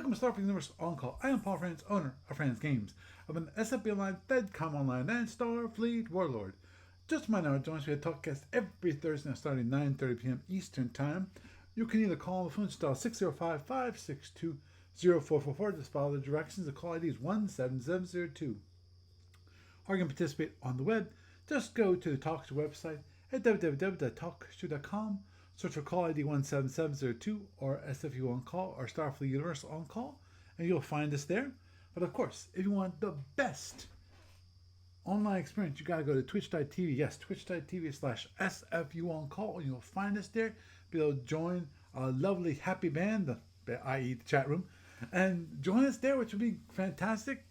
Welcome to Starfleet Universe On Call. I am Paul Franz, owner of Franz Games. I'm an SFU Online, FedCom Online, and Starfleet Warlord. Just a reminder, join us via Talkcast every Thursday starting 9:30 p.m. Eastern Time. You can either call the phone dial 605-562-0444. Just follow the directions. The call ID is 17702. Or you can participate on the web. Just go to the TalkShoe website at www.talkshoe.com. Search for call ID 17702 or SFU On Call or Starfleet Universe On Call, and you'll find us there. But of course, if you want the best online experience, you got to go to twitch.tv. Yes, twitch.tv/SFU On Call, and you'll find us there. Be able to join a lovely, happy band, i.e., the chat room, and join us there, which would be fantastic.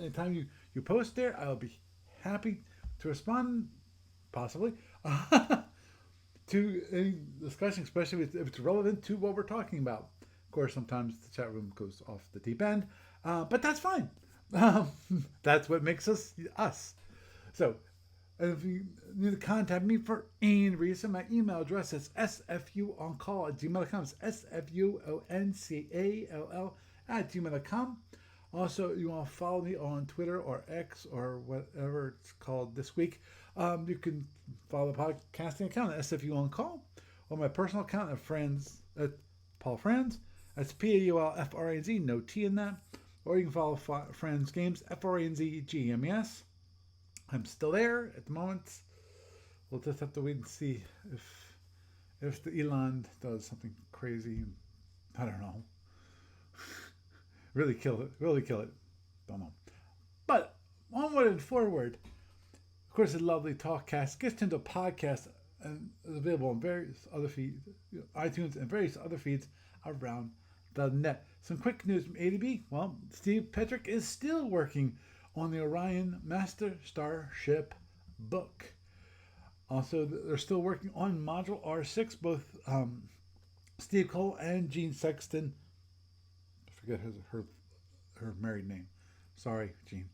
Anytime you post there, I'll be happy to respond, possibly. To any discussion, especially if it's relevant to what we're talking about. Of course, sometimes the chat room goes off the deep end, but that's fine. That's what makes us us. So, if you need to contact me for any reason, my email address is sfuoncall@gmail.com. It's sfuoncall@gmail.com. Also, you want to follow me on Twitter or X or whatever it's called this week. You can follow the podcasting account at SFU On Call, or my personal account at Paul Franz. That's PAULFRANZ, no T in that. Or you can follow Franz Games, FRANZGAMES. I'm still there at the moment. We'll just have to wait and see if the Elon does something crazy. I don't know. Really kill it. Don't know. But onward and forward. Of course, the lovely Talkcast gets into a podcast and is available on various other feeds, iTunes and various other feeds around the net. Some quick news from A to B. Well, Steve Petrick is still working on the Orion Master Starship book. Also, they're still working on Module R6. Both Steve Cole and Gene Sexton. I forget her married name. Sorry, Gene.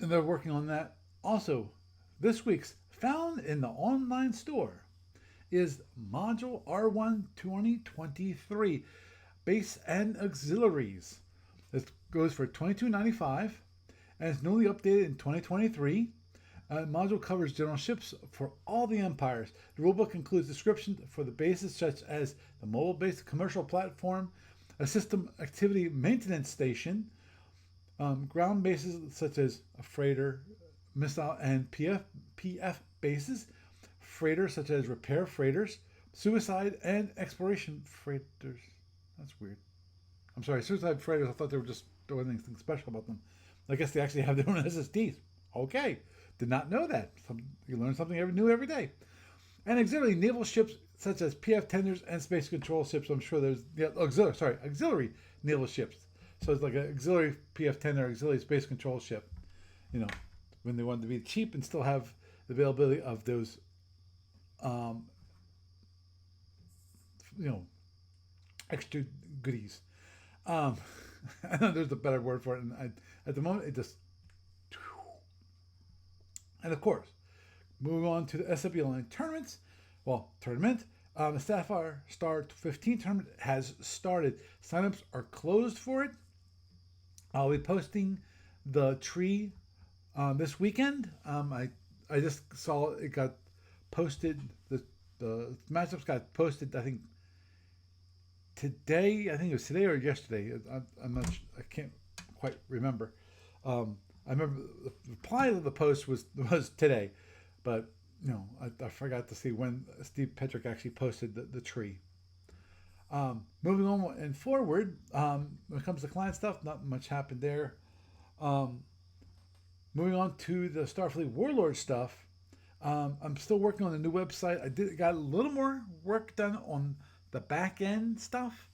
And they're working on that. Also, this week's found in the online store is Module R1 2023, Base and Auxiliaries. It goes for $22.95 and it's newly updated in 2023. Module covers general ships for all the empires. The rulebook includes descriptions for the bases such as the mobile-based commercial platform, a system activity maintenance station, ground bases such as a freighter, missile, and PF bases, freighters such as repair freighters, suicide and exploration freighters. That's weird. I'm sorry, suicide freighters, I thought they were just doing anything special about them. I guess they actually have their own SSDs. Okay, did not know that. You learn something new every day. And auxiliary naval ships such as PF tenders and space control ships. I'm sure there's auxiliary naval ships. So it's like an auxiliary PF tender, auxiliary space control ship. You know, when they wanted to be cheap and still have the availability of those, extra goodies. I know there's a better word for it, and at the moment it just. And of course, moving on to the SFU Online tournaments. The Sapphire Star 15 tournament has started. Signups are closed for it. I'll be posting the tree this weekend. I just saw it got posted. The matchups got posted, I think, today. I think it was today or yesterday. I'm not. I can't quite remember. I remember the reply to the post was today, but I forgot to see when Steve Petrick actually posted the tree. Moving on and forward, when it comes to client stuff, not much happened there. Moving on to the Starfleet Warlord stuff, I'm still working on the new website. Got a little more work done on the back end stuff.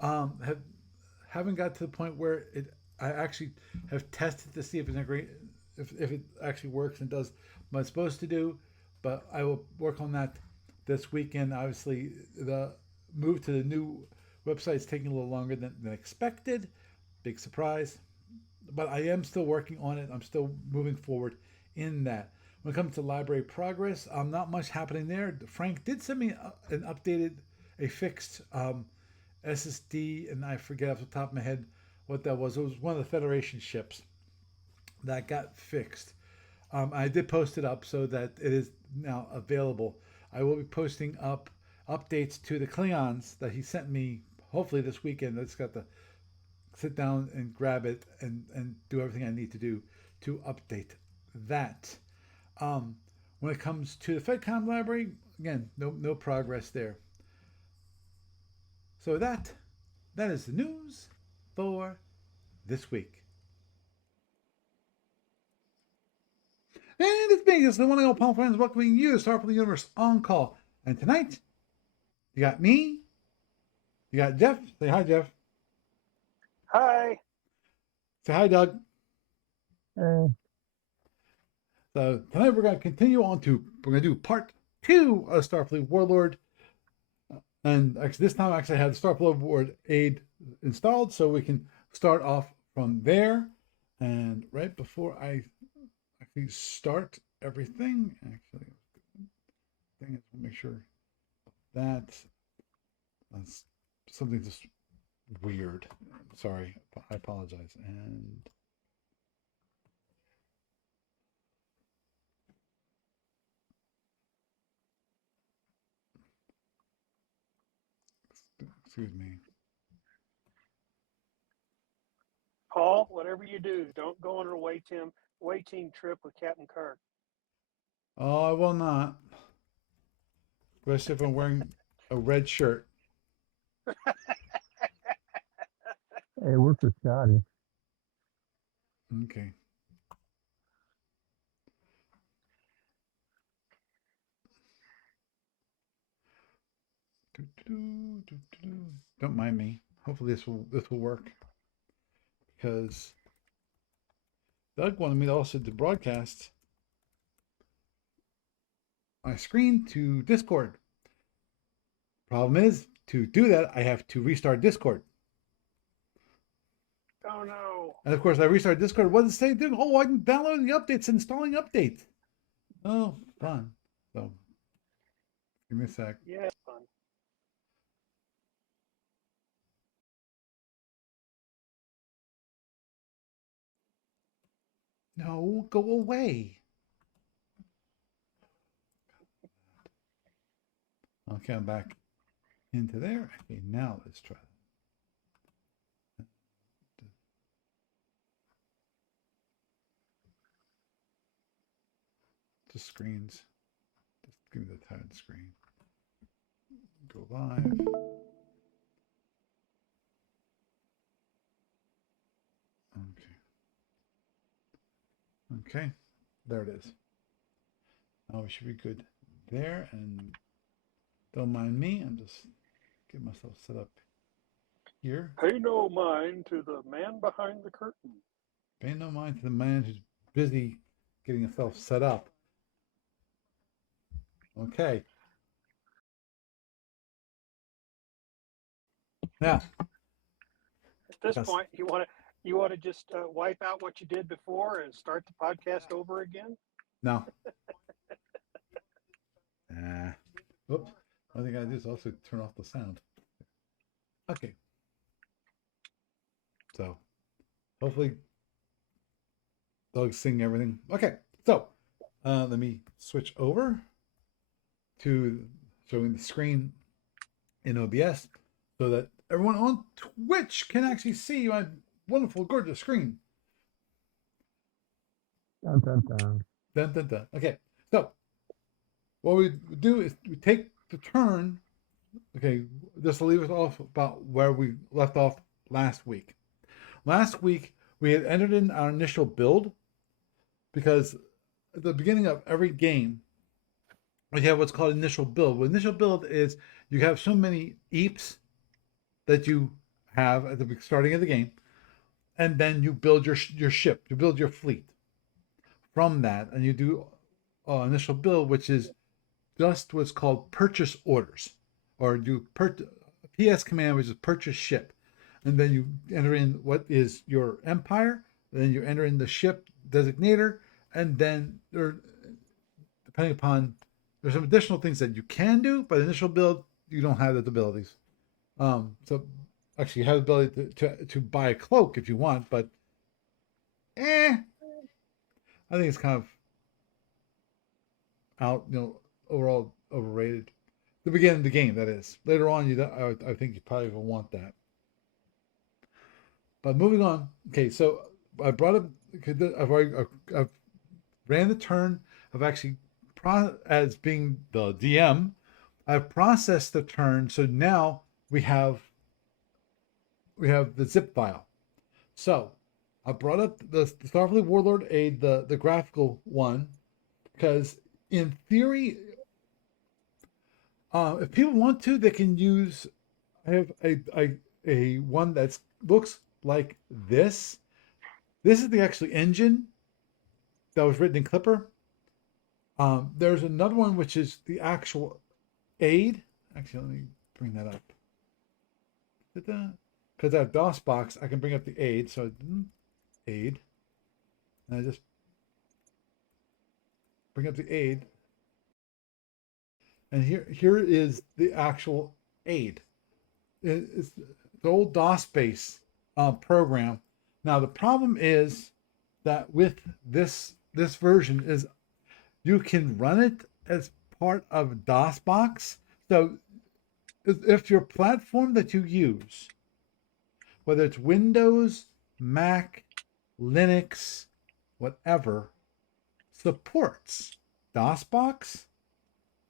Haven't got to the point where I actually have tested to see if it actually works and does what it's supposed to do. But I will work on that this weekend. Obviously, the move to the new website is taking a little longer than expected. Big surprise. But I am still working on it. I'm still moving forward in that. When it comes to library progress, not much happening there. Frank did send me a fixed SSD, and I forget off the top of my head what that was. It was one of the Federation ships that got fixed. I did post it up so that it is now available. I will be posting up updates to the Klingons that he sent me hopefully this weekend. I just got to sit down and grab it and do everything I need to do to update that. Um, when it comes to the FedCom library, again, no progress there. So that is the news for this week. And it's me, it's the one and all Palm friends welcoming you to Starfleet Universe on call. And tonight, you got me, you got Jeff. Say hi, Jeff. Hi. Say hi, Doug. Hey. So tonight we're going to continue on we're going to do part 2 of Starfleet Warlord. And actually this time I actually have the Starfleet Warlord aid installed so we can start off from there. And right before I actually start everything, actually, thing is to make sure that's something just weird. Sorry, I apologize. And excuse me. Paul, whatever you do, don't go on a away team trip with Captain Kirk. Oh, I will not. Especially if I'm wearing a red shirt. Hey, we're for Scotty. Okay. Don't mind me. Hopefully this will work. Because Doug wanted me to also to broadcast my screen to Discord. Problem is, to do that, I have to restart Discord. Oh no. And of course, I restarted Discord. What does it say? Oh, I can download the updates, installing update. Oh, fun. So, give me a sec. Yeah, it's fun. No, go away. Okay, I'm back into there. Okay, now let's try. Just screens. Just give me the title screen. Go live. Okay. Okay. There it is. Now we should be good there. And don't mind me. I'm just getting myself set up here. Pay no mind to the man behind the curtain. Pay no mind to the man who's busy getting himself set up. Okay. Now, At this point, you want to just wipe out what you did before and start the podcast over again? No. Oops. One thing I gotta do is also turn off the sound. Okay. So, hopefully, Doug's seeing everything. Okay. So, let me switch over to showing the screen in OBS so that everyone on Twitch can actually see my wonderful, gorgeous screen. Dun, dun, dun. Dun, dun, dun. Okay. So, what we do is we take the turn. Okay, just to leave us off about where we left off last week. Last week, we had entered in our initial build because at the beginning of every game, we have what's called initial build. What initial build is you have so many EEPs that you have at the starting of the game, and then you build your ship, you build your fleet from that, and you do initial build, which is just what's called purchase orders, or do PS command, which is purchase ship, and then you enter in what is your empire, then you enter in the ship designator, and then depending upon, there's some additional things that you can do, but initial build you don't have those abilities. So actually, you have the ability to buy a cloak if you want, but I think it's kind of out, overall overrated. The beginning of the game, that is. Later on, I think you probably will want that. But moving on. Okay, so I brought up. I've ran the turn. I've actually, as being the DM, I've processed the turn. So now we have the zip file. So I brought up the Starfleet Warlord aid, the graphical one, because in theory, if people want to, they can use. I have a one that looks like this. This is the actual engine that was written in Clipper. There's another one which is the actual aid. Actually, let me bring that up. Because I have DOSBox, I can bring up the aid. So aid, and I just bring up the aid, and here is the actual aid. It's the old DOS base program. Now the problem is that with this version is you can run it as part of DOSBox. So if your platform that you use, whether it's Windows, Mac, Linux, whatever, supports DOSBox,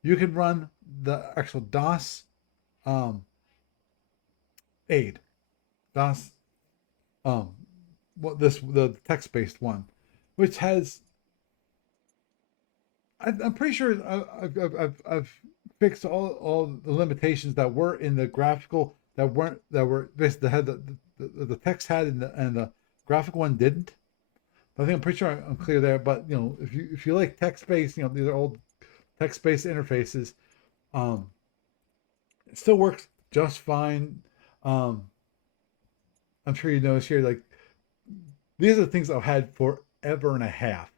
you can run the actual DOS aid, DOS the text-based one, which has I'm pretty sure I've fixed all the limitations that were in the graphical that were basically had the text had and the graphical one didn't. But I think I'm pretty sure I'm clear there. But if you like text based, these are old text based interfaces. It still works just fine. I'm sure you notice here, like these are the things I've had forever and a half.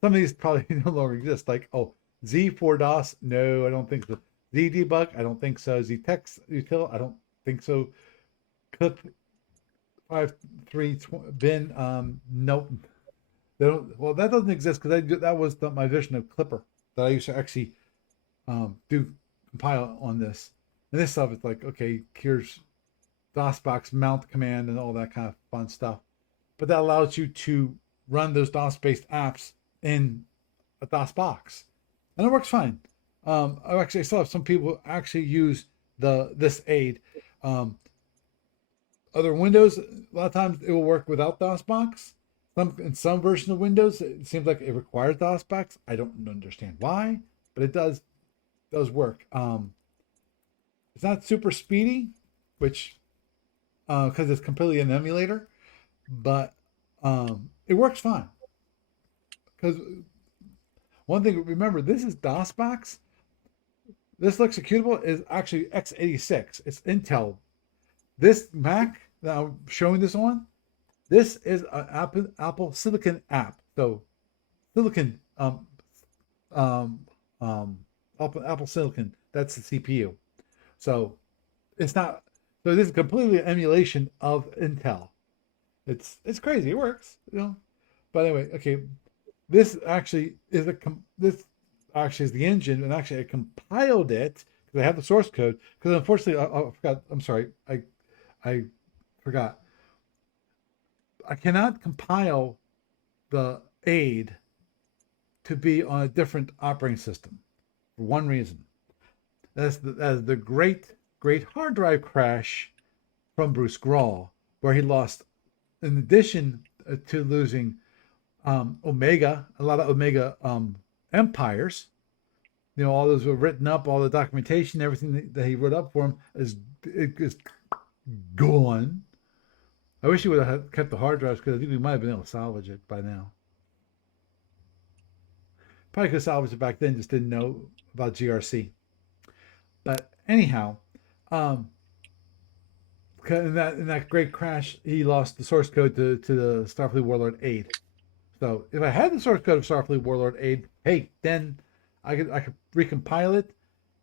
Some of these probably no longer exist. Like, Z4 DOS, no, I don't think so. Z debug, I don't think so. Z text util, I don't think so. Clip 53 bin, nope. They don't. Well, that doesn't exist because that was my vision of Clipper that I used to actually do compile on this. And this stuff is like, okay, here's DOSBox mount command and all that kind of fun stuff. But that allows you to run those DOS-based apps in a DOSBox, and it works fine. I still have some people actually use this aid. Other Windows, a lot of times it will work without DOSBox. In some version of Windows, it seems like it requires DOSBox. I don't understand why, but it does work. It's not super speedy, which because it's completely an emulator, but it works fine. Because one thing, remember, this is DOSBox. This executable is actually x86. It's Intel. This Mac that I'm showing this on, this is an Apple Silicon app. So Silicon, Apple Silicon. That's the CPU. So it's not. So this is completely an emulation of Intel. It's crazy. It works, But anyway, okay. This actually is this actually is the engine, and actually I compiled it because I have the source code. Because unfortunately, I forgot. I'm sorry. I forgot. I cannot compile the aid to be on a different operating system for one reason. That's the great hard drive crash from Bruce Grawl, where he lost, in addition to losing Omega, a lot of Omega empires. All those were written up, all the documentation, everything that he wrote up for him is gone. I wish he would have kept the hard drives because I think we might have been able to salvage it by now. Probably could have salvaged it back then, just didn't know about GRC. But anyhow, in that great crash, he lost the source code to the Starfleet Warlord aid. So if I had the source code of Starfleet Warlord aid, hey, then I could recompile it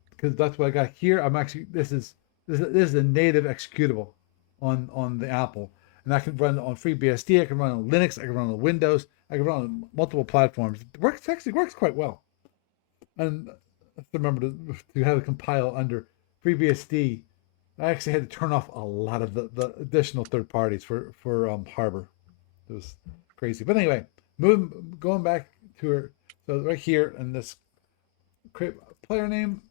because that's what I got here. This is This is a native executable on the Apple, and I can run on FreeBSD. I can run on Linux. I can run on Windows. I can run on multiple platforms. It actually works quite well. And I remember to have it compile under FreeBSD. I actually had to turn off a lot of the additional third parties for Harbor. It was crazy. But anyway, going back to her. So right here in this create player name,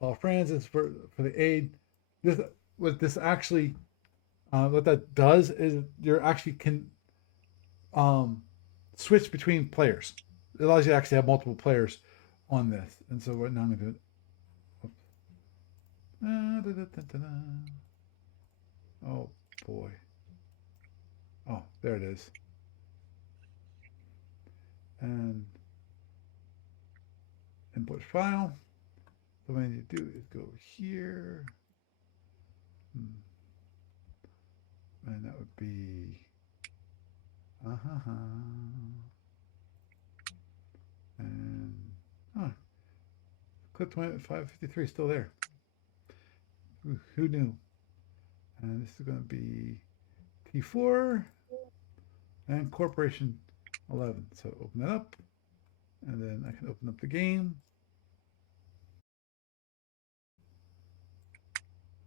Paul Francis for the aid. This what this actually what that does is you actually can switch between players. It allows you to actually have multiple players on this. And so right now I'm going to do it. Oh boy. Oh, there it is. And import file. So what I need to do is go here. And that would be and clip 553 is still there. Who knew? And this is going to be T4 and Corporation 11. So open that up, and then I can open up the game.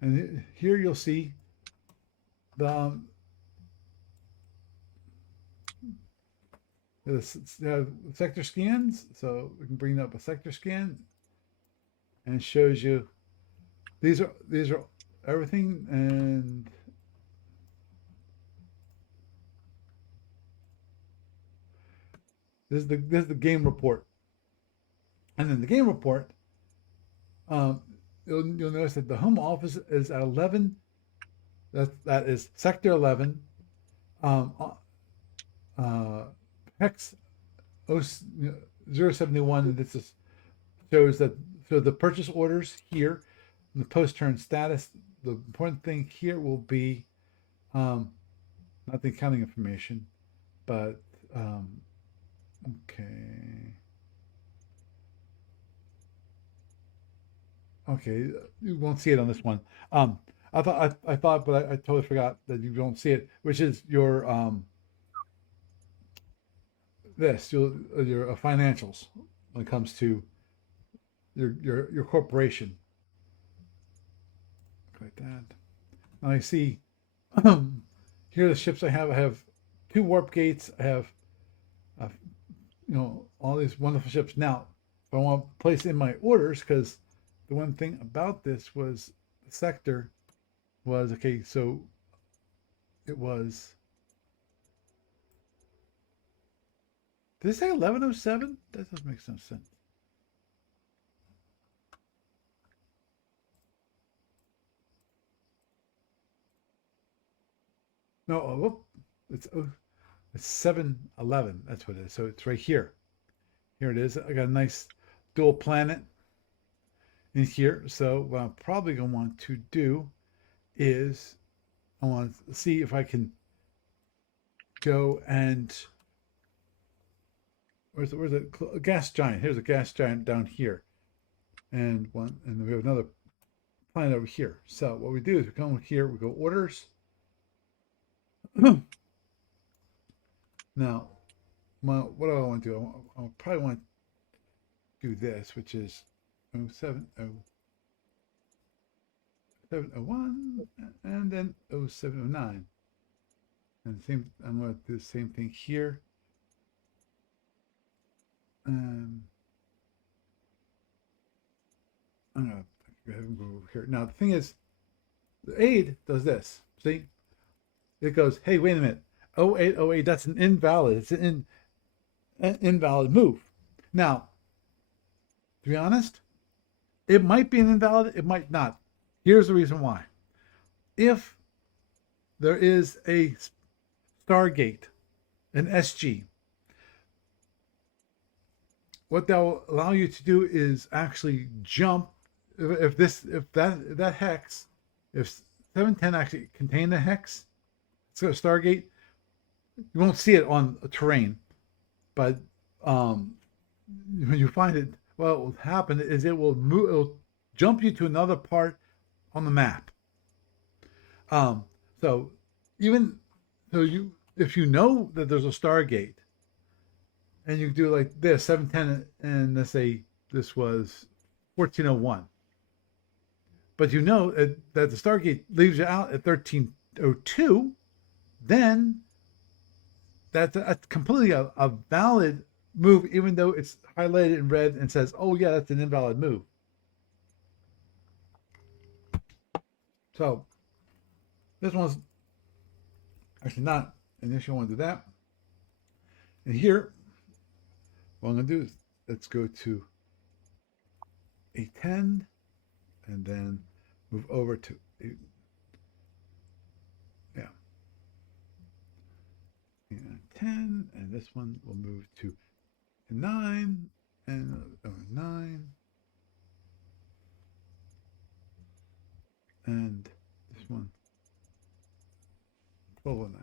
And here you'll see the sector scans. So we can bring up a sector scan, and it shows you these are everything. And this is the game report. And then the game report, you'll notice that the home office is at 11. That is sector 11. Hex 071. And this is shows that the purchase orders here, and the post turn status. The important thing here will be not the accounting information, but okay, you won't see it on this one. I thought, but I totally forgot that you don't see it, which is your your financials when it comes to your corporation. Like that. Now I see here are the ships I have. I have 2 warp gates. I have all these wonderful ships. Now, if I want to place in my orders, because the one thing about this was the sector was okay. So it was. Did it say 1107? That doesn't make some sense. No, whoop, it's 711. That's what it is. So it's right here. Here it is. I got a nice dual planet in here. So what I'm probably going to want to do is I want to see if I can go and where's the gas giant? Here's a gas giant down here, and we have another planet over here. So what we do is we come over here, we go orders. Now, what do I want to do? I probably want to do this, which is 701 and then 0709. And I'm going to do the same thing here. I'm going to go ahead and go over here. Now, the thing is, the aid does this. See? It goes, hey, wait a minute. 0808, that's an invalid. It's an invalid move. Now, to be honest, it might be an invalid, it might not. Here's the reason why. If there is a Stargate, an SG, what that will allow you to do is actually jump. If that hex, if 710 actually contained a hex, it's a Stargate, you won't see it on a terrain, but when you find it, what will happen is it will move, it'll jump you to another part on the map. So even so, if you know that there's a Stargate, and you do like this 710, and let's say this was 1401, but you know that the Stargate leaves you out at 1302, then that's completely a valid move, even though it's highlighted in red and says, "Oh yeah, that's an invalid move." So this one's actually not an issue. I want to do that. And here, what I'm going to do is let's go to A10 and then move over to yeah, 10, and this one will move to 9 and 9, and this one 12 and 9.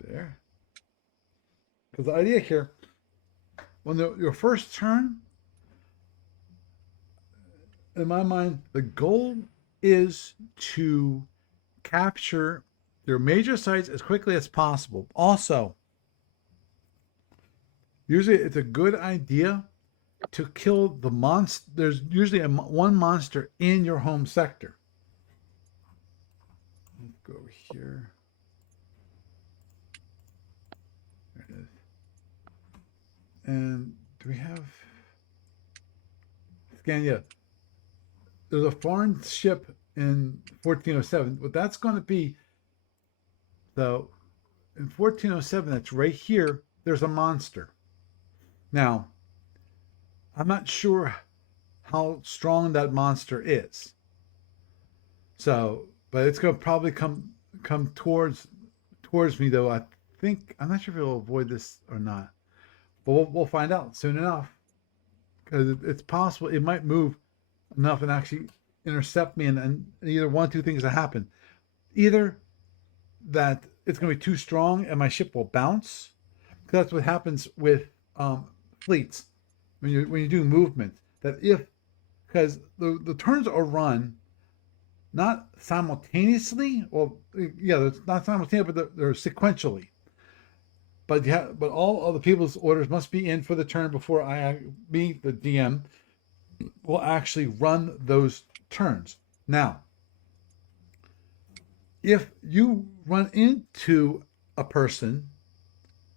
There. Because the idea here, when your first turn, in my mind, the goal is to capture your major sites as quickly as possible. Also, usually it's a good idea to kill the monster. There's usually one monster in your home sector. Let's go over here. There it is. And do we have scan? Yeah. There's a foreign ship in 1407. What that's going to be, though, in 1407, that's right here, there's a monster. Now, I'm not sure how strong that monster is. So, but it's going to probably come towards me, though. I think I'm not sure if it'll avoid this or not, but we'll find out soon enough, because it's possible it might move enough and actually intercept me, and either one or two things that happen: either that it's going to be too strong and my ship will bounce, because that's what happens with fleets when you do movement. That if because the turns are run not simultaneously, well, yeah, it's not simultaneously, but they're sequentially. But but all of the people's orders must be in for the turn before the DM, will actually run those turns. Now, if you run into a person,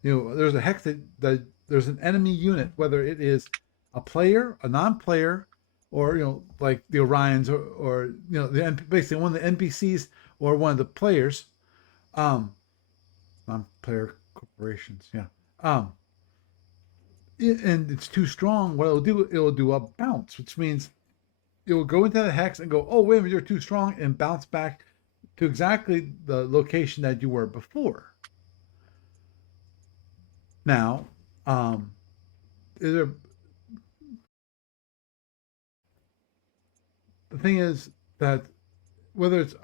there's a hex that there's an enemy unit, whether it is a player, a non-player, or like the Orions, or basically one of the NPCs or one of the players, non-player corporations, yeah. And it's too strong. What it'll do a bounce, which means it will go into the hex and go, "Oh, wait a minute, you're too strong," and bounce back to exactly the location that you were before. Now, the thing is that whether it's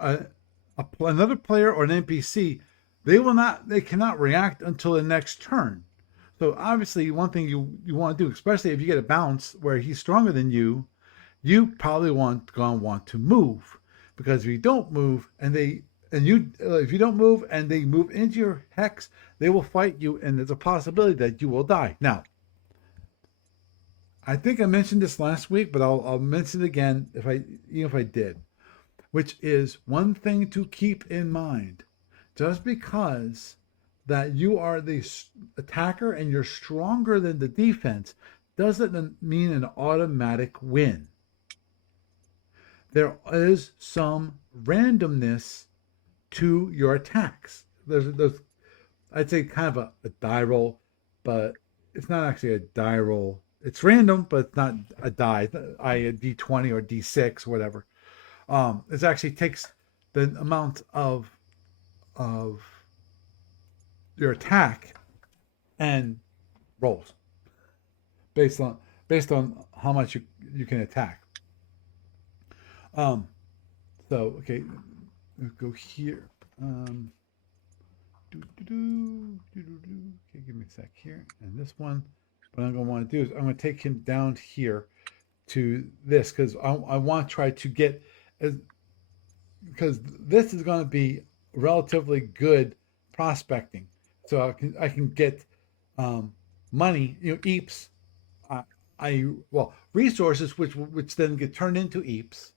another player or an NPC, they cannot react until the next turn. So obviously, one thing you want to do, especially if you get a bounce where he's stronger than you probably gonna want to move, because if you don't move if you don't move and they move into your hex, they will fight you, and there's a possibility that you will die. Now, I think I mentioned this last week, but I'll mention it again if I did, which is one thing to keep in mind. Just because that you are the attacker and you're stronger than the defense doesn't mean an automatic win. There is some randomness to your attacks. There's I'd say kind of a die roll, but it's not actually a die roll. It's random, but it's not a die, a D20 or D6 or whatever. It actually takes the amount of your attack and rolls based on how much you can attack. So okay, let's go here. Okay, give me a sec here. And this one, what I'm going to want to do is I'm going to take him down here to this because I want to try to get as because this is going to be relatively good prospecting. So I can get money, EAPs. Well, resources which then get turned into EAPs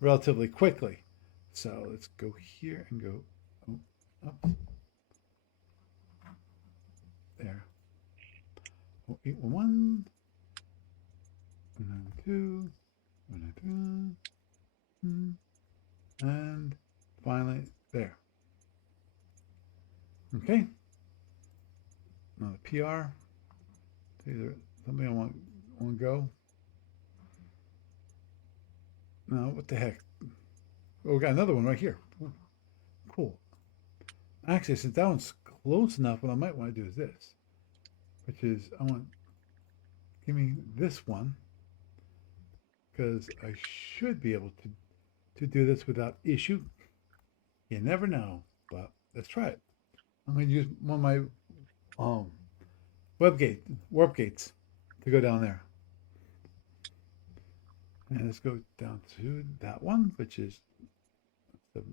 relatively quickly. So let's go here and go up there. 811, 192, 192, and finally there. Okay. Now the PR. Either something I want to go. No, what the heck? Oh, we got another one right here. Cool. Actually, since that one's close enough, what I might want to do is this, which is give me this one, because I should be able to do this without issue. You never know, but let's try it. I'm going to use one of my warp gates to go down there. And let's go down to that one, which is 7.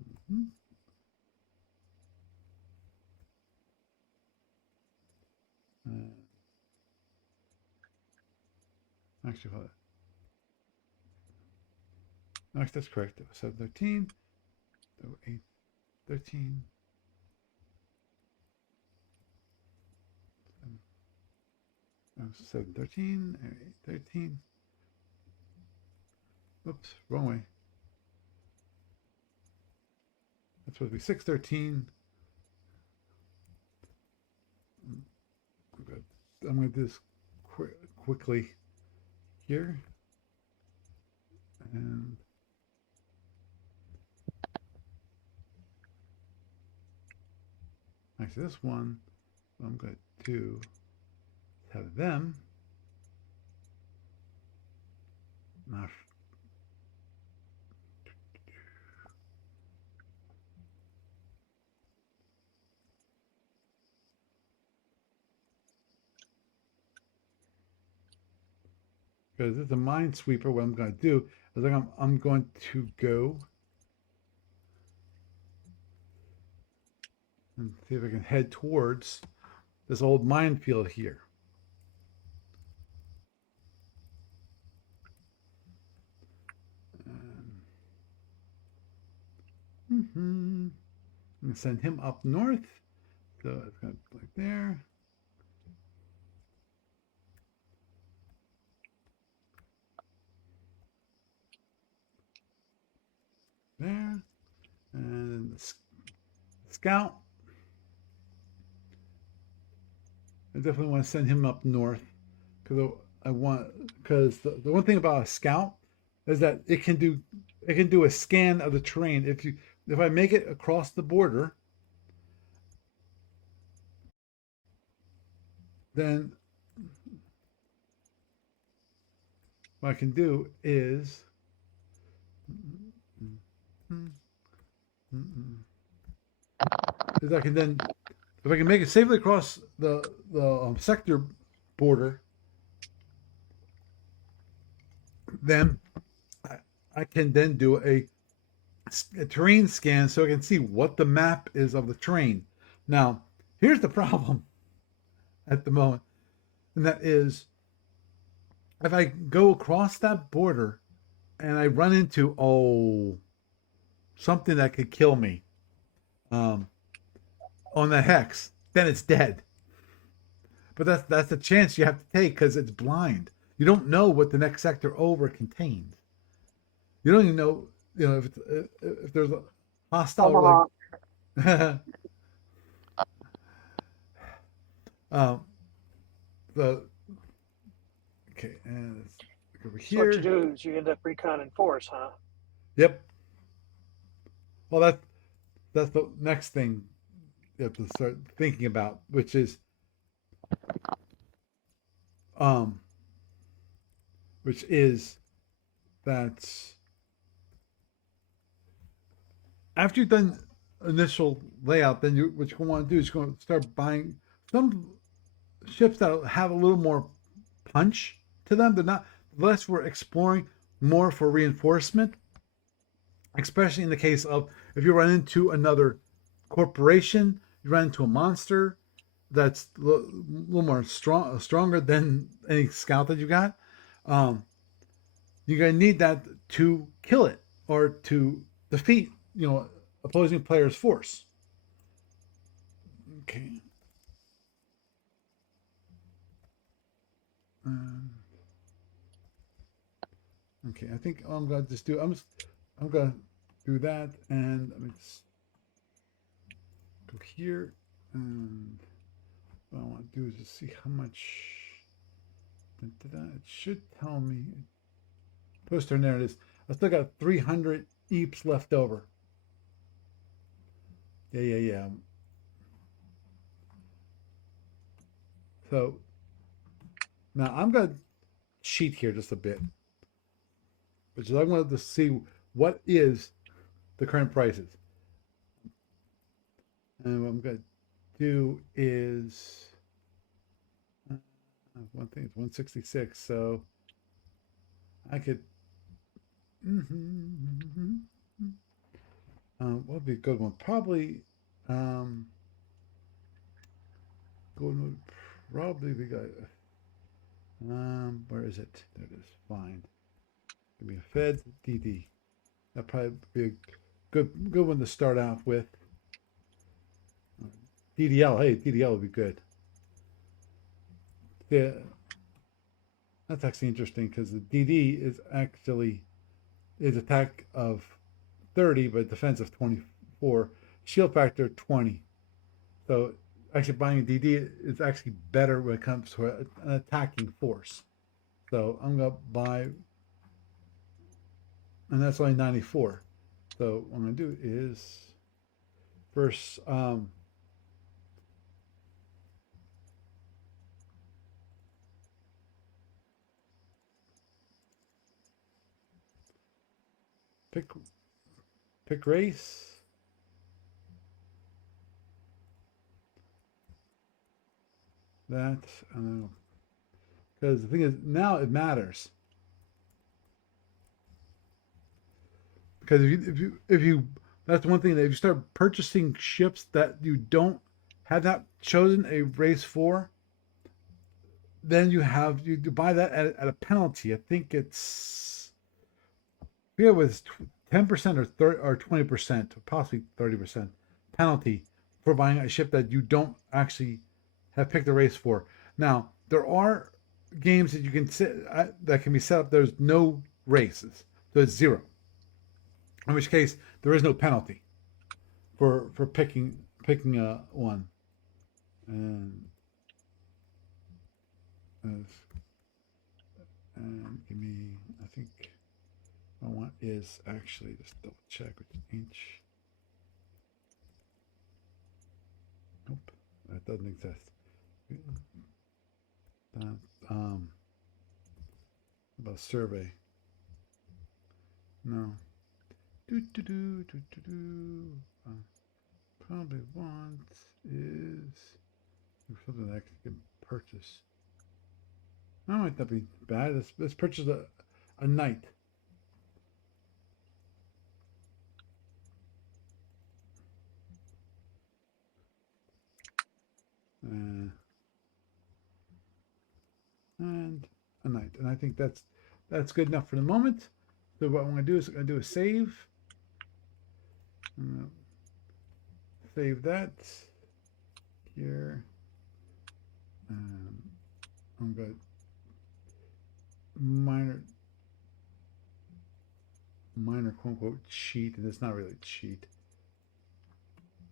Actually, hold on. Actually, that's correct. 713, 813. 713, 813. Oops, wrong way. That's supposed to be 613. I'm going to do this quickly here. And actually, this one, I'm going to have them. Now, because it's a minesweeper, what I'm going to do is I'm going to go and see if I can head towards this old minefield here. I'm going to send him up north. So it's going to be like there. There. And the scout. I definitely want to send him up north because the one thing about a scout is that it can do a scan of the terrain. If I make it across the border, then what I can do is I can then, if I can make it safely across the sector border, then I can then do a terrain scan so I can see what the map is of the terrain. Now, here's the problem at the moment, and that is if I go across that border and I run into something that could kill me on the hex, then it's dead. But that's a chance you have to take because it's blind. You don't know what the next sector over contains. You don't even know, if there's a hostile. Like, okay, and it's over here. So what you do is you end up reconning force, huh? Yep. Well, that's the next thing you have to start thinking about, which is that after you've done initial layout, then what you're going to want to do is you're going to start buying some ships that have a little more punch to them. They're less we're exploring, more for reinforcement, especially in the case of if you run into another corporation, you run into a monster that's a little more stronger than any scout that you got. You're going to need that to kill it or to defeat, opposing player's force. Okay. Okay, I think I'm going to just do, I'm going to do that, and let me just go here, and what I want to do is just see how much, it should tell me, poster narratives, I still got 300 EAPs left over. Yeah. So, now I'm going to cheat here just a bit, which is I wanted to see what is the current prices. And what I'm going to do is one thing is 166, so I could what would be a good one? Probably golden would probably be good. Where is it? There it is. Find. Give me a Fed DD. That'd probably be a good one to start off with. DDL. Hey, DDL would be good. Yeah, that's actually interesting because the DD is actually attack of 30, but defense of 24, shield factor 20. So actually buying a DD is actually better when it comes to an attacking force. So I'm gonna buy, and that's only 94. So what I'm gonna do is first pick race. That, and then, because the thing is now it matters. Because if you that's one thing that if you start purchasing ships that you don't have not chosen a race for, then you buy that at a penalty. I think it's it was 10% or 20%, or possibly 30% penalty for buying a ship that you don't actually have picked a race for. Now there are games that you can that can be set up. There's no races, so it's 0. In which case, there is no penalty for picking one. And give me, I think what I want is actually just double check which inch. Nope, that doesn't exist. About survey. No. Probably want is something that I can purchase. That might not be bad. Let's purchase a knight. And a knight, and I think that's good enough for the moment. So what I'm going to do is I'm going to do a save. Save that here. I'm going to minor quote unquote cheat, and it's not really cheat.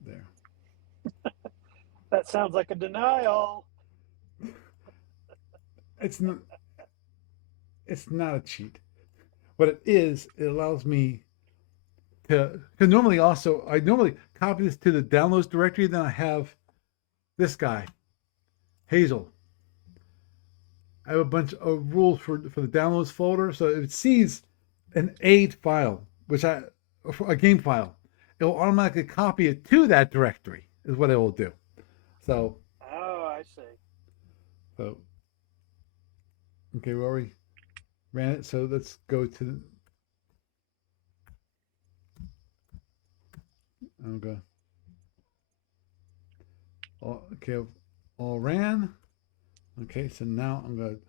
There. That sounds like a denial. It's not a cheat. What it is, it allows me to, because I normally copy this to the downloads directory, then I have this guy, Hazel. I have a bunch of rules for the downloads folder, so if it sees an aid file, a game file, it will automatically copy it to that directory, is what it will do. So. Oh, I see. So. Okay, where are we? ran it. So let's go to. I'm going. Okay, all ran. Okay, so now I'm going to.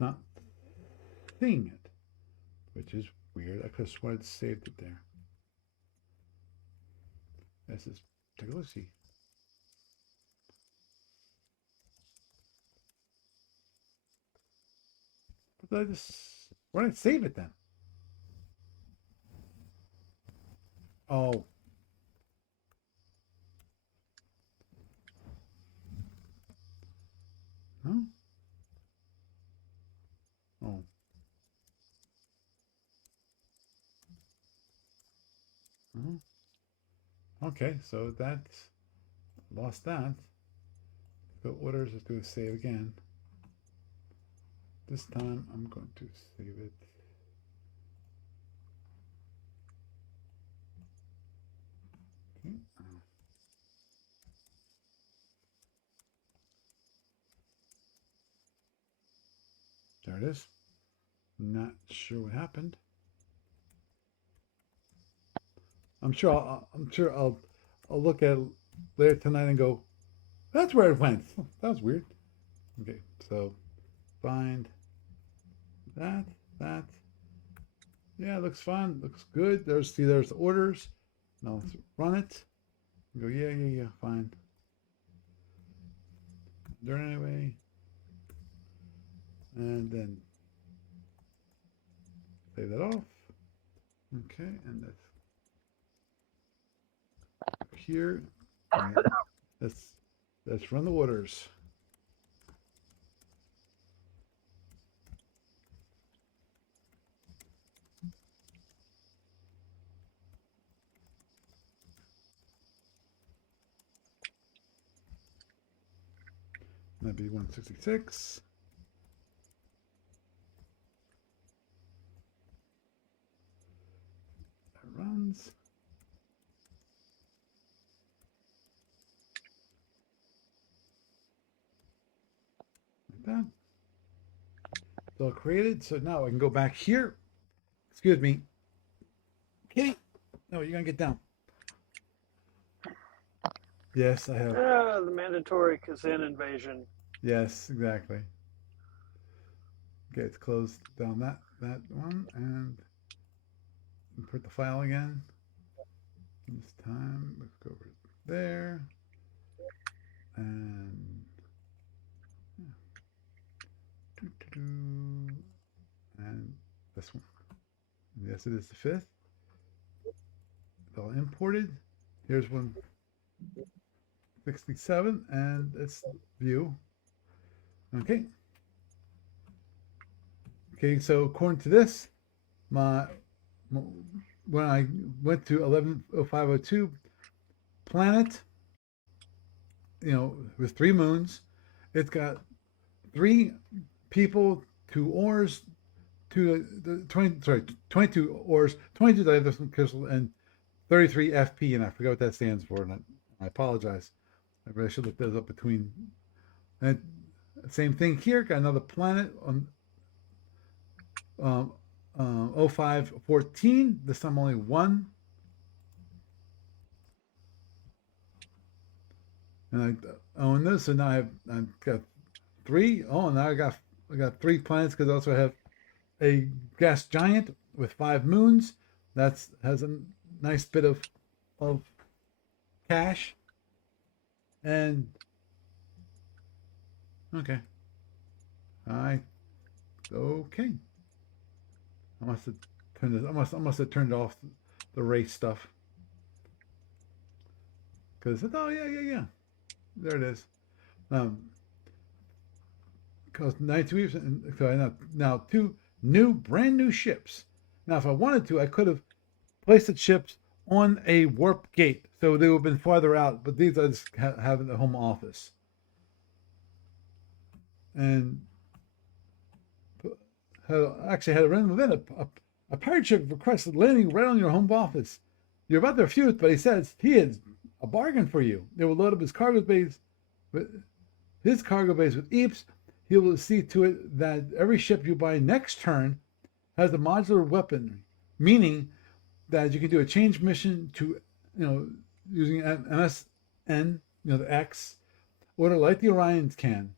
Not seeing it, which is weird. I could have sworn I'd saved it there. This is take a look. See. But I just why did I save it then? Oh. Huh? Oh. Okay, so that's lost that. The orders is going to save again. This time I'm going to save it. Okay. There it is. Not sure what happened. I'm sure I'll look at it later tonight and go, that's where it went. That was weird. Okay, so find that. Yeah, it looks fine. Looks good. There's the orders. Now let's run it. Go, yeah, fine. There anyway. And then save that off. Okay, and that's here. Let's run the orders. That'd be 166. That runs. Like that. It's all created. So now I can go back here. Excuse me. Kitty. No, you're going to get down. Yes, I have. The mandatory Kazan invasion. Yes, exactly. Okay, it's closed down that one and import the file again. This time, let's go over there and and this one. Yes, it is the 5th. It's all imported. Here's 167 and it's view. Okay. Okay, so according to this, when I went to 110502 planet, with 3 moons, it's got 3 people, 2 ores, 22 ores, 22 dialysis crystal, and 33 FP, and I forgot what that stands for, and I apologize. I really should look those up between. And same thing here, got another planet on 0514, this time only 1. And I own this, so now I've got 3. Oh, now I got 3 planets because I also have a gas giant with 5 moons. That's has a nice bit of cash. And okay. Okay. I must have turned this. I must have turned off the race stuff. Because oh yeah. There it is. Cost 92 weeks, and so I now 2 brand new ships. Now, if I wanted to, I could have placed the ships on a warp gate, so they would have been farther out. But these I just have in the home office, and actually had a random event. A pirate ship requested landing right on your home office. You're about to refuse, but he says he is a bargain for you. It will load up his cargo base with EAPs. He will see to it that every ship you buy next turn has a modular weapon, meaning that you can do a change mission to, using MSN, the X, order like the Orions can.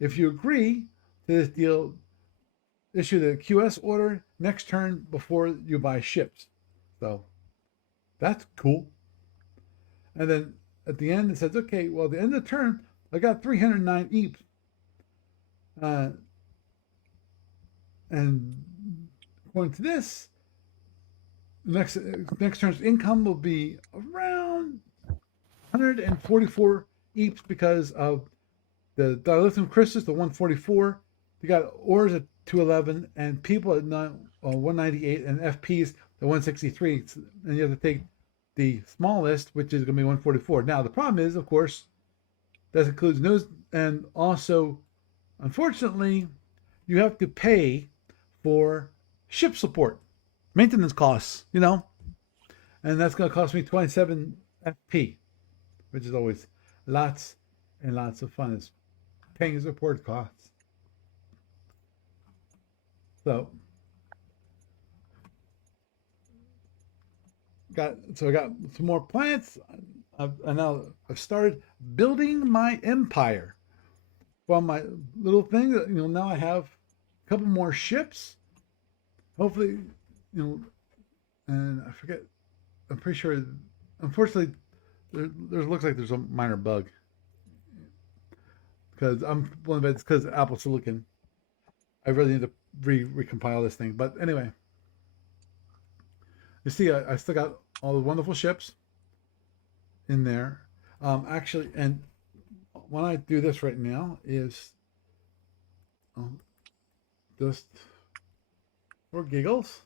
If you agree to this deal, issue the QS order next turn before you buy ships. So that's cool. And then at the end, it says, okay, well, at the end of the turn, I got 309 EAPs. And according to this, next turn's income will be around 144 EAPs because of the dilithium crystals, the 144. You got ores at 211 and people at 198 and FPs at 163. And you have to take the smallest, which is going to be 144. Now, the problem is, of course, that includes news, and also, unfortunately, you have to pay for ship support, maintenance costs, and that's going to cost me 27 FP, which is always lots and lots of fun, is paying support costs. So I got some more plants. I've started building my empire from my little thing. Now I have a couple more ships. Hopefully, and I forget. I'm pretty sure. Unfortunately, there looks like there's a minor bug because it's because Apple Silicon. I really need to recompile this thing. But anyway, you see, I still got all the wonderful ships in there. Actually, and when I do this right now is just for giggles,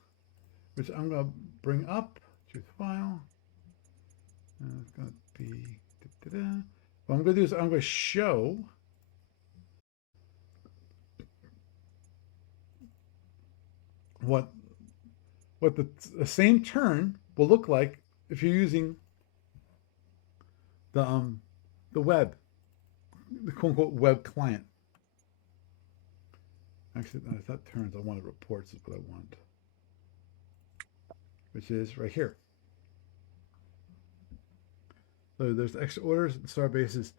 which I'm going to bring up to the file. And it's going to be, what I'm going to do is I'm going to show what the same turn will look like if you're using the web, the quote unquote web client. Actually, it's not turns. I wanted reports is what I want, which is right here. So there's extra orders and star bases.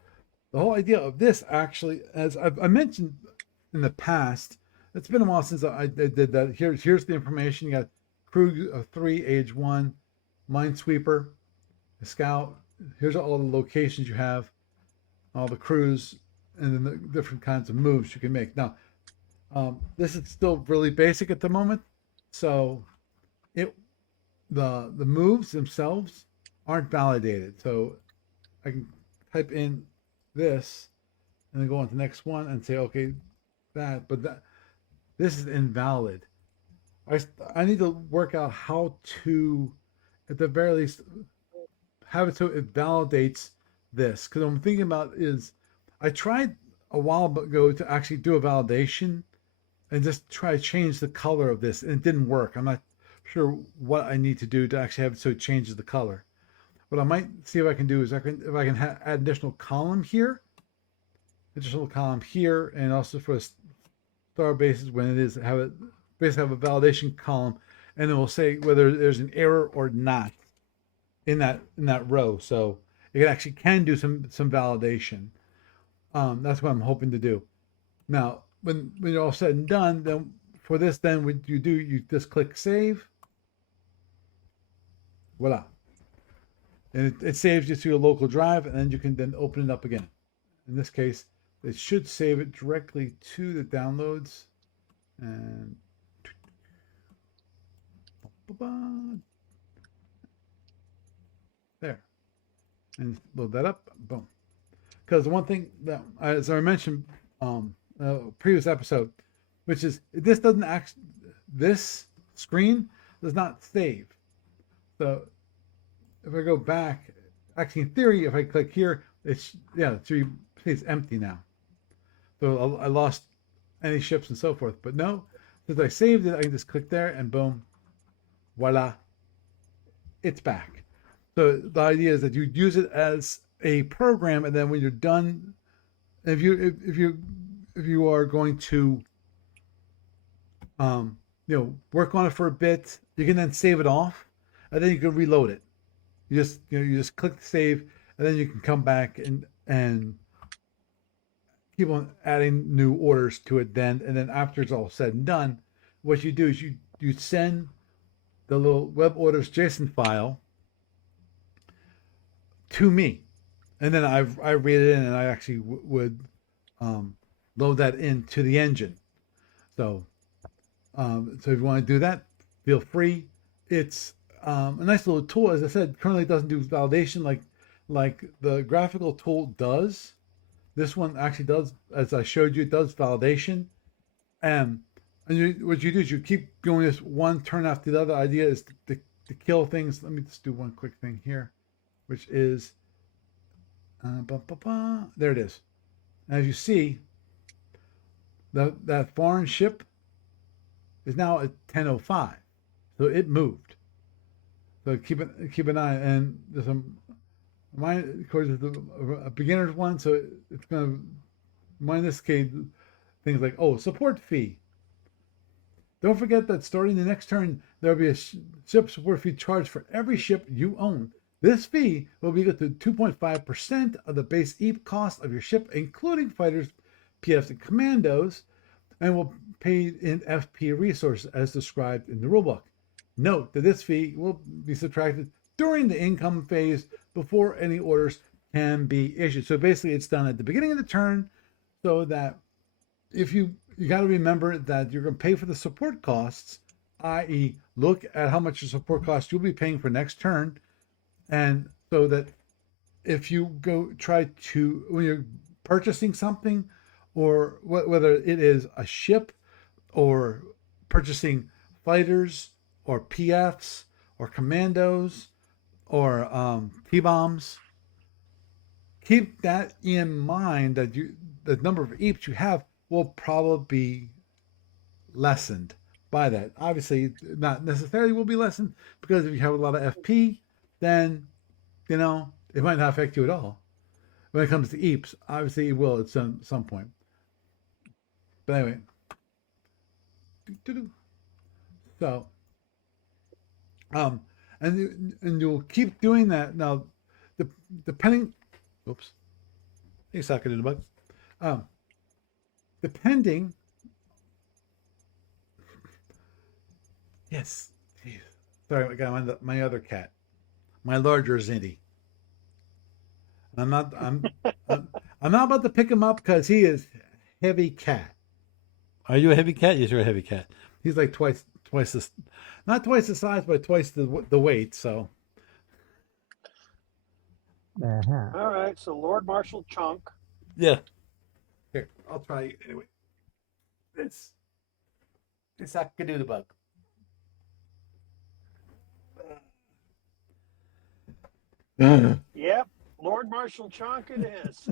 The whole idea of this, actually, as I mentioned in the past, it's been a while since I did that. Here's the information. You got crew of 3, age 1, minesweeper, a scout. Here's all the locations you have, all the crews, and then the different kinds of moves you can make. Now, this is still really basic at the moment, so the moves themselves aren't validated. So I can type in this and then go on to the next one and say, okay, this is invalid. I need to work out how to, at the very least, have it so it validates this. Because what I'm thinking about is, I tried a while ago to actually do a validation and just try to change the color of this, and it didn't work. I'm not sure what I need to do to actually have it so it changes the color. What I might see if I can do is if I can add additional column here, and also for star bases when it is have a validation column, and then we'll say whether there's an error or not in that row. So it actually can do some validation. That's what I'm hoping to do. Now, when you're all said and done, then for this, then what you do, you just click save. Voila. And it saves you to your local drive, and then you can then open it up again. In this case, it should save it directly to the downloads. And there. And load that up. Boom. Because the one thing that, as I mentioned previous episode, which is this screen does not save. So if I go back, actually in theory, if I click here, it's empty now. So I lost any ships and so forth. But no, since I saved it, I can just click there and boom, voila, it's back. So the idea is that you use it as a program, and then when you're done, if you are going to work on it for a bit, you can then save it off, and then you can reload it. You just click save, and then you can come back and keep on adding new orders to it. Then after it's all said and done, what you do is you send the little web orders JSON file to me, and then I read it in, and I actually would load that into the engine. So so if you want to do that, feel free. It's a nice little tool. As I said, currently it doesn't do validation like the graphical tool does. This one actually does, as I showed you, it does validation. And what you do is you keep going this one turn after the other. Idea is to kill things. Let me just do one quick thing here, which is there it is. As you see, that foreign ship is now at 10:05, so it moved. So keep an eye, and there's some mine, of course, a beginner's one, so it's going to minus K things like support fee. Don't forget that starting the next turn there will be a ship support fee charged for every ship you own. This fee will be equal to 2.5% of the base EAP cost of your ship, including fighters, PFs, and commandos, and will pay in FP resources as described in the rulebook. Note that this fee will be subtracted during the income phase before any orders can be issued. So basically it's done at the beginning of the turn, so that if you got to remember that you're going to pay for the support costs, i.e. look at how much your support costs you'll be paying for next turn, and so that if you go try to, when you're purchasing something, or whether it is a ship or purchasing fighters or PFs or commandos or T-bombs, keep that in mind, that the number of EAPs you have will probably be lessened by that. Obviously, not necessarily will be lessened, because if you have a lot of FP, then it might not affect you at all. When it comes to EAPs, obviously it will at some point. But anyway, so and you'll keep doing that. Now, depending, oops, hey, socket in the bug. Depending, yes, geez. Sorry, I got my other cat, my larger Zindy. I'm not about to pick him up because he is heavy cat. Are you a heavy cat? Yes, you're a heavy cat. He's like twice this, not twice the size, but twice the weight. So. Uh-huh. All right. So Lord Marshal Chunk. Yeah. Here, I'll try anyway. It's not gonna do the bug. Yep. Lord Marshal Chunk it is.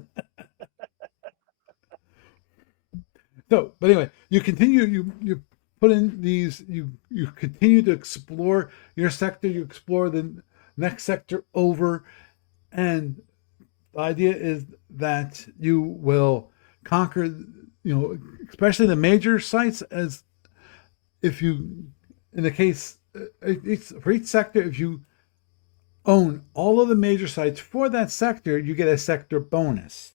So, but anyway, you continue. You put in these. You continue to explore your sector. You explore the next sector over, and the idea is that you will conquer. Especially the major sites. As if you, in the case, for each sector, if you own all of the major sites for that sector, you get a sector bonus,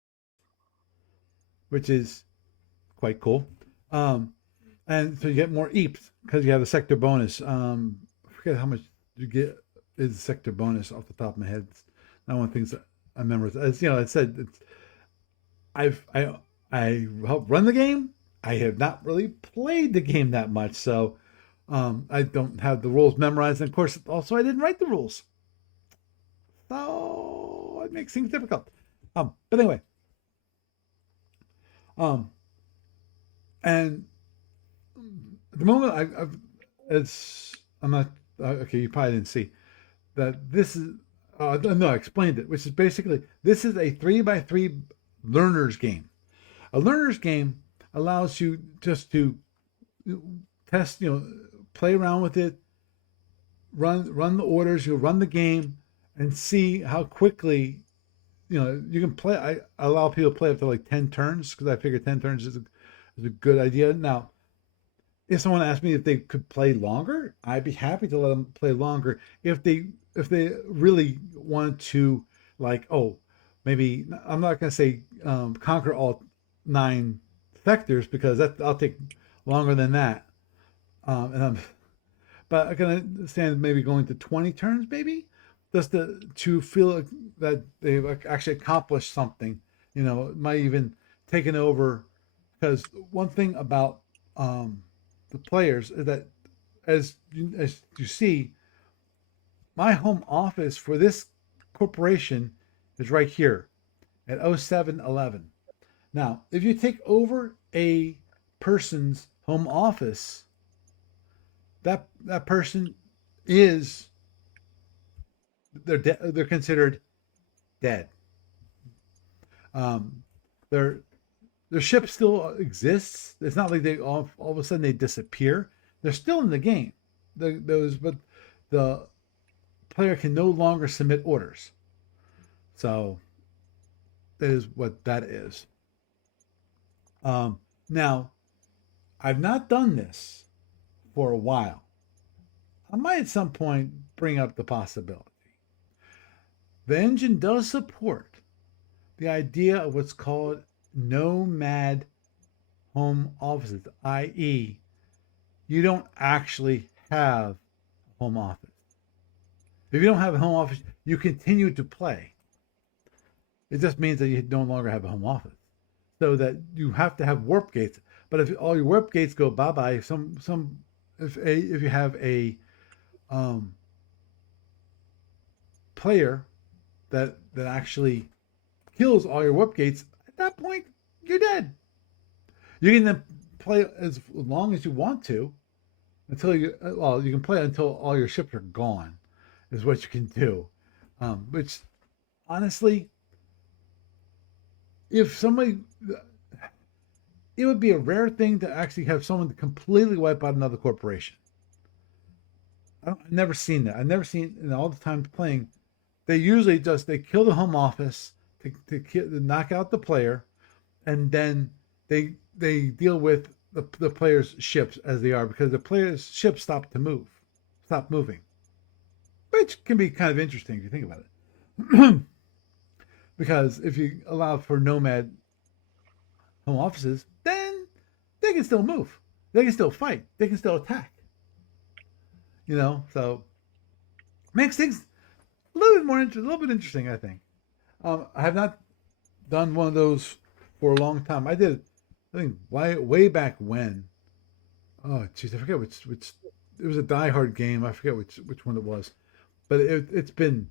which is quite cool. And so you get more EAPs because you have a sector bonus. I forget how much you get is the sector bonus off the top of my head. It's not one of the things that I remember. As I said, I helped run the game. I have not really played the game that much, so I don't have the rules memorized. And of course, also I didn't write the rules, so it makes things difficult. But anyway, and at the moment, I'm not okay. You probably didn't see that this is. No, I explained it, which is basically this is a 3x3 learner's game. A learner's game allows you just to test, play around with it, run the orders, run the game, and see how quickly you can play. I allow people to play up to like 10 turns because I figure 10 turns is a good idea. Now, if someone asked me if they could play longer, I'd be happy to let them play longer if they really want to, like, oh, maybe I'm not going to say conquer all 9 sectors because that'll take longer than that. And but I can understand maybe going to 20 turns, maybe just to feel like that they've actually accomplished something. It might even taken over, because one thing about the players is that, as you see, my home office for this corporation is right here at 0711. Now, if you take over a person's home office, that person is they're considered dead. Um, their their ship still exists. It's not like they all of a sudden they disappear. They're still in the game. But the player can no longer submit orders. So that is what that is. Now, I've not done this for a while. I might at some point bring up the possibility. The engine does support the idea of what's called nomad home offices, i.e., you don't actually have a home office. If you don't have a home office, you continue to play. It just means that you no longer have a home office. So that you have to have warp gates. But if all your warp gates go bye bye, if you have a um, player that actually kills all your warp gates, at that point you're dead. You can then play as long as you want to until you can play until all your ships are gone, is what you can do. Which honestly, if somebody, it would be a rare thing to actually have someone completely wipe out another corporation. I've never seen that. I've never seen in all the time playing. They usually they kill the home office to knock out the player, and then they deal with the player's ships as they are, because the player's ships stop moving, which can be kind of interesting if you think about it. Because if you allow for nomad home offices, then they can still move, they can still fight, they can still attack. So makes things a little bit interesting, I think. I have not done one of those for a long time. I did, I think, way back when. Oh, jeez, I forget which. It was a Die Hard game. I forget which one it was, but it's been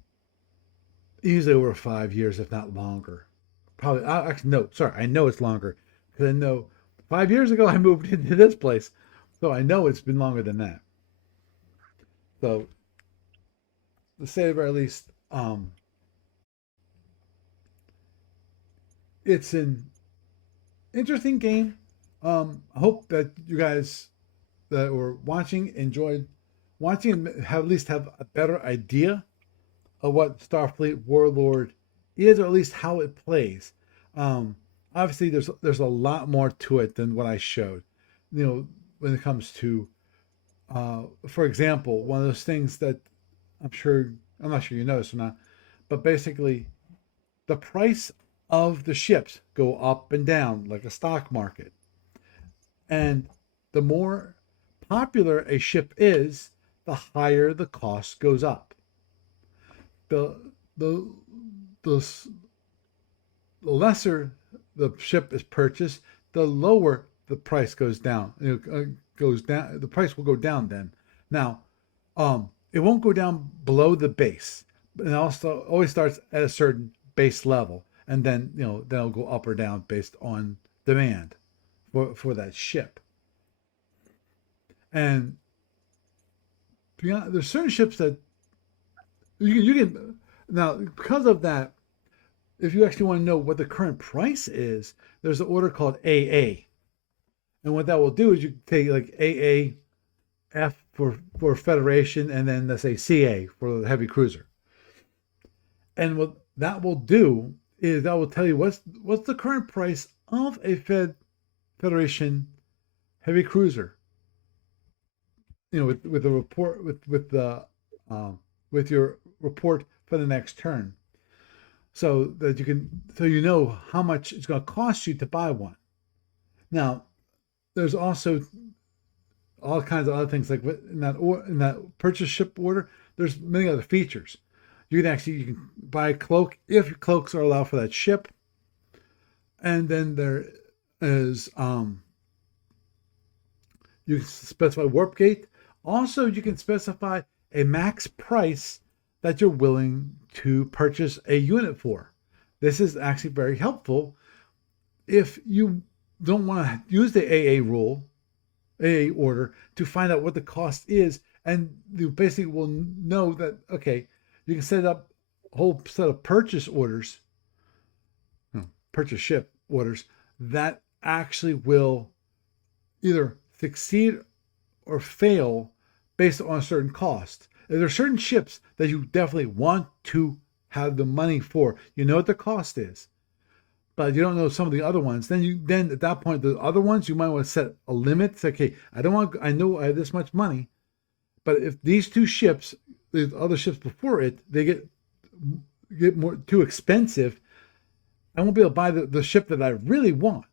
easily over 5 years, if not longer. Probably. Actually, no. Sorry, I know it's longer because I know 5 years ago I moved into this place, so I know it's been longer than that. So, to say the very least, it's an interesting game. I hope that you guys that were watching enjoyed watching and have at least have a better idea of what Starfleet Warlord is, or at least how it plays. Obviously, there's a lot more to it than what I showed. When it comes to, for example, one of those things that I'm not sure you noticed or not, but basically, the price of the ships go up and down like a stock market. And the more popular a ship is, the higher the cost goes up. The the the, the lesser the ship is purchased, the lower the price goes down. Goes down. The price will go down then. Now, it won't go down below the base, but it also always starts at a certain base level, and then then it'll go up or down based on demand for that ship. And there's certain ships that you can now, because of that. If you actually want to know what the current price is, there's an order called AA, and what that will do is you take like AAF for Federation, and then let's say CA for the heavy cruiser. And what that will do is that will tell you what's the current price of a Federation heavy cruiser. With the report with your report for the next turn, so that you know how much it's going to cost you to buy one. Now, there's also all kinds of other things like in that purchase ship order. There's many other features. You can buy a cloak if cloaks are allowed for that ship, and then there is you can specify warp gate. Also, you can specify a max price that you're willing to purchase a unit for. This is actually very helpful if you don't want to use the AA order to find out what the cost is, and you basically will know that, okay, you can set up a whole set of purchase orders, purchase ship orders, that actually will either succeed or fail based on a certain cost. There are certain ships that you definitely want to have the money for. You know what the cost is, but you don't know some of the other ones. Then at that point, the other ones, you might want to set a limit. Say, okay, I know I have this much money, but if these two ships, the other ships before it, they get more too expensive, I won't be able to buy the ship that I really want.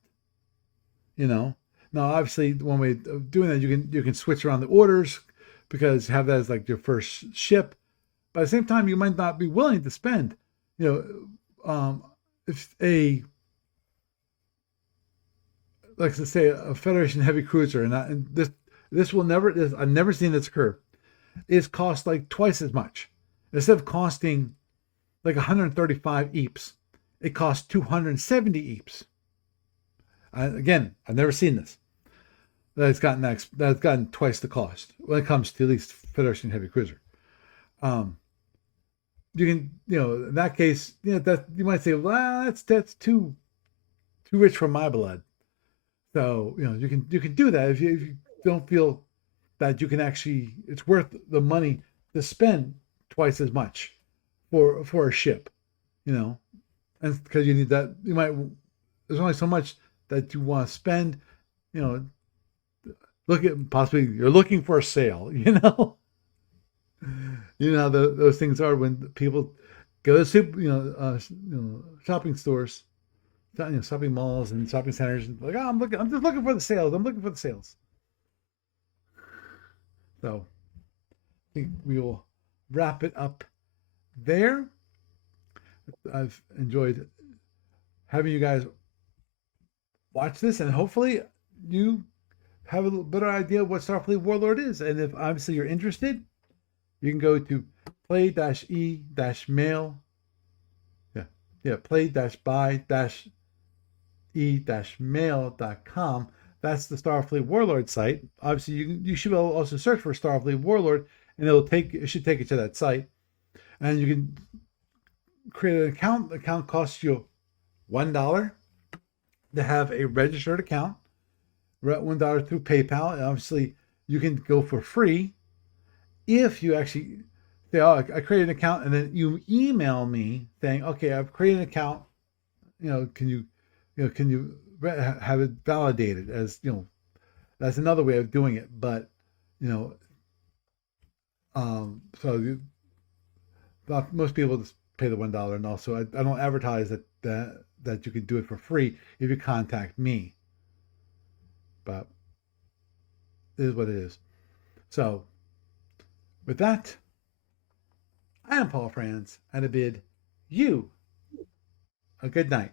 Now, obviously, one way of doing that, you can switch around the orders, because have that as like your first ship. But at the same time, you might not be willing to spend, if like to say a Federation heavy cruiser, and I've never seen this occur, is cost like twice as much. Instead of costing like 135 EEPs, it costs 270 EEPs. Again, I've never seen this. That's gotten twice the cost when it comes to at least Federation heavy cruiser. You can, in that case, that you might say, well, that's too rich for my blood. So you can do that if you don't feel that you can actually, it's worth the money to spend twice as much for a ship, and because you need that, there's only so much that you want to spend, you're looking for a sale, how those things are when people go to shopping stores, shopping malls and shopping centers, and like, I'm just looking for the sales. I'm looking for the sales. So I think we will wrap it up there. I've enjoyed having you guys watch this, and hopefully you have a little better idea of what Starfleet Warlord is. And if obviously you're interested, you can go to play-e-mail. play-by-e-mail.com. That's the Starfleet Warlord site. Obviously, you should also search for Starfleet Warlord, and it should take you to that site. And you can create an account. The account costs you $1 to have a registered account. $1 through PayPal. And obviously, you can go for free if you actually say, "Oh, I created an account," and then you email me saying, "Okay, I've created an account. Can you have it validated?" As that's another way of doing it. But most people just pay the $1, and also I don't advertise that you can do it for free if you contact me. But it is what it is. So with that, I am Paul Franz, and I bid you a good night.